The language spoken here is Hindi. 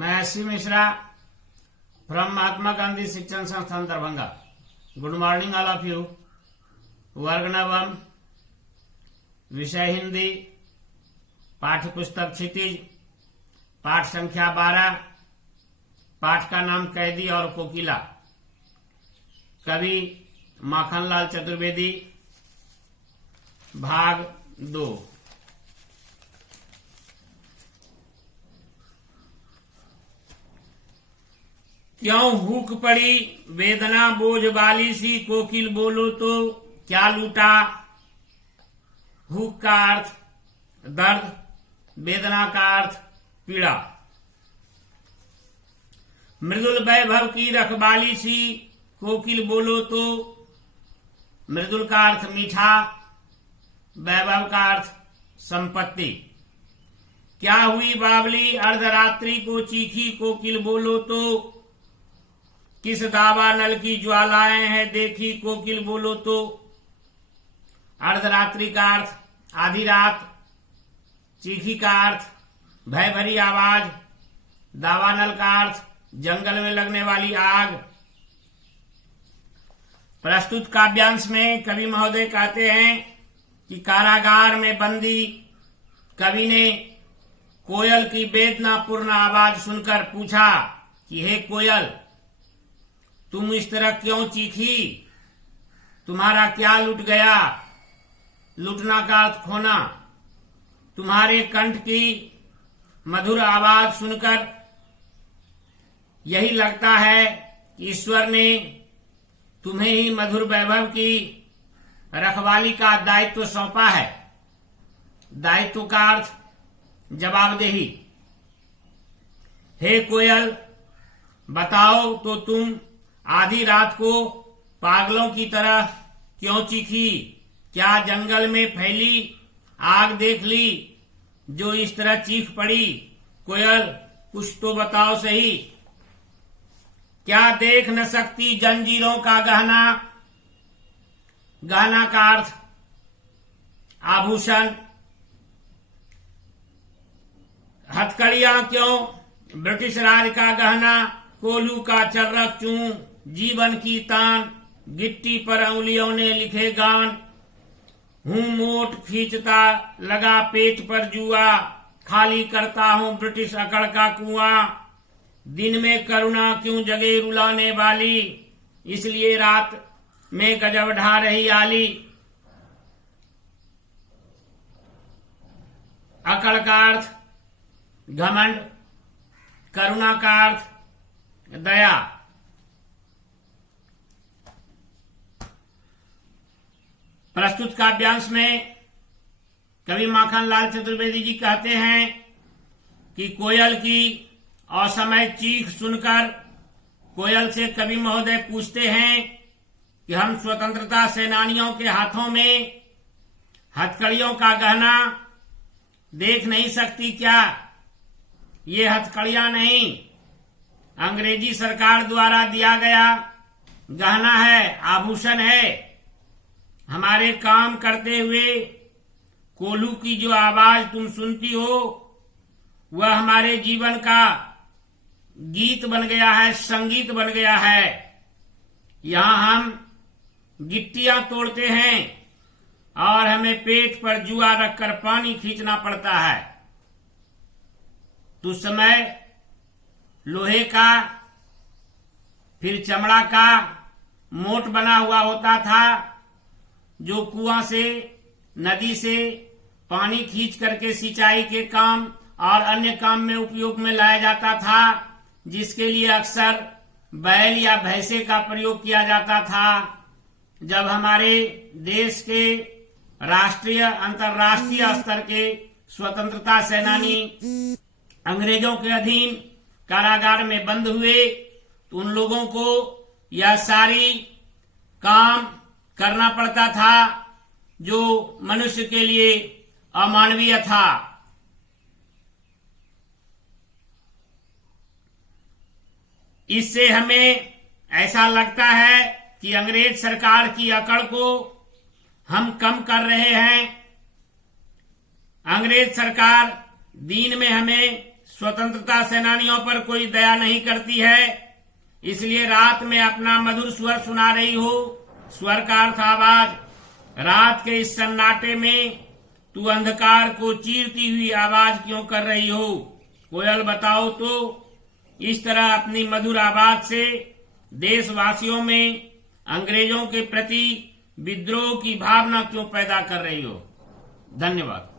मैं एस.सी. मिश्रा फ्रॉम महात्मा गांधी शिक्षण संस्थान Darbhanga. Good morning all of you. वर्ग नवम, विषय हिंदी, पाठ्य पुस्तक क्षितिज, पाठ संख्या 12, पाठ का नाम कैदी और कोकिला, कवि माखनलाल चतुर्वेदी, भाग 2। क्यों हुक पड़ी वेदना बोझ वाली सी, कोकिल बोलो तो क्या लूटा। हुक का अर्थ दर्द, वेदना का अर्थ पीड़ा। मृदुल वैभव की रखवाली सी, कोकिल बोलो तो। मृदुल का अर्थ मीठा, वैभव का अर्थ संपत्ति। क्या हुई बावली अर्धरात्रि को चीखी, कोकिल बोलो तो। किस दावा नल की ज्वालाएं हैं देखी, कोकिल बोलो तो। अर्धरात्रि का अर्थ आधी रात, चीखी का अर्थ भय भरी आवाज, दावानल का अर्थ जंगल में लगने वाली आग। प्रस्तुत काव्यांश में कवि महोदय कहते हैं कि कारागार में बंदी कवि ने कोयल की वेदनापूर्ण आवाज सुनकर पूछा कि हे कोयल, तुम इस तरह क्यों चीखी, तुम्हारा क्या लुट गया। लुटना का अर्थ खोना। तुम्हारे कंठ की मधुर आवाज सुनकर यही लगता है कि ईश्वर ने तुम्हें ही मधुर वैभव की रखवाली का दायित्व सौंपा है। दायित्व का अर्थ जवाबदेही। हे कोयल, बताओ तो तुम आधी रात को पागलों की तरह क्यों चीखी। क्या जंगल में फैली आग देख ली जो इस तरह चीख पड़ी। कोयल, कुछ तो बताओ सही। क्या देख न सकती जंजीरों का गहना। गहना का अर्थ आभूषण। हथकड़ियां क्यों ब्रिटिश राज का गहना। कोलू का चर्रक चूं जीवन की तान, गिट्टी पर उंगलियों ने लिखे गान। हूं मोट खींचता लगा पेट पर जुआ, खाली करता हूं ब्रिटिश अकड़ का कुआं। दिन में करुणा क्यों जगे रुलाने वाली, इसलिए रात में गजब ढा रही आली। अकड़ का अर्थ घमंड, करुणा का अर्थ दया। प्रस्तुत काव्यांश में कवि माखनलाल चतुर्वेदी जी कहते हैं कि कोयल की असमय चीख सुनकर कोयल से कवि महोदय पूछते हैं कि हम स्वतंत्रता सेनानियों के हाथों में हथकड़ियों का गहना देख नहीं सकती क्या। ये हथकड़ियां नहीं, अंग्रेजी सरकार द्वारा दिया गया गहना है, आभूषण है। हमारे काम करते हुए कोलू की जो आवाज तुम सुनती हो वह हमारे जीवन का गीत बन गया है, संगीत बन गया है। यहां हम गिट्टियां तोड़ते हैं और हमें पेट पर जुआ रखकर पानी खींचना पड़ता है। तो समय लोहे का फिर चमड़ा का मोट बना हुआ होता था जो कुआं से नदी से पानी खींच करके सिंचाई के काम और अन्य काम में उपयोग में लाया जाता था, जिसके लिए अक्सर बैल या भैंसे का प्रयोग किया जाता था। जब हमारे देश के राष्ट्रीय अंतर्राष्ट्रीय स्तर के स्वतंत्रता सेनानी अंग्रेजों के अधीन कारागार में बंद हुए तो उन लोगों को यह सारी काम करना पड़ता था जो मनुष्य के लिए अमानवीय था। इससे हमें ऐसा लगता है कि अंग्रेज सरकार की अकड़ को हम कम कर रहे हैं। अंग्रेज सरकार दीन में हमें स्वतंत्रता सेनानियों पर कोई दया नहीं करती है, इसलिए रात में अपना मधुर स्वर सुना रही हो। स्वर का अर्थ आवाज। रात के इस सन्नाटे में तू अंधकार को चीरती हुई आवाज क्यों कर रही हो? कोयल बताओ तो, इस तरह अपनी मधुर आवाज से देशवासियों में अंग्रेजों के प्रति विद्रोह की भावना क्यों पैदा कर रही हो? धन्यवाद।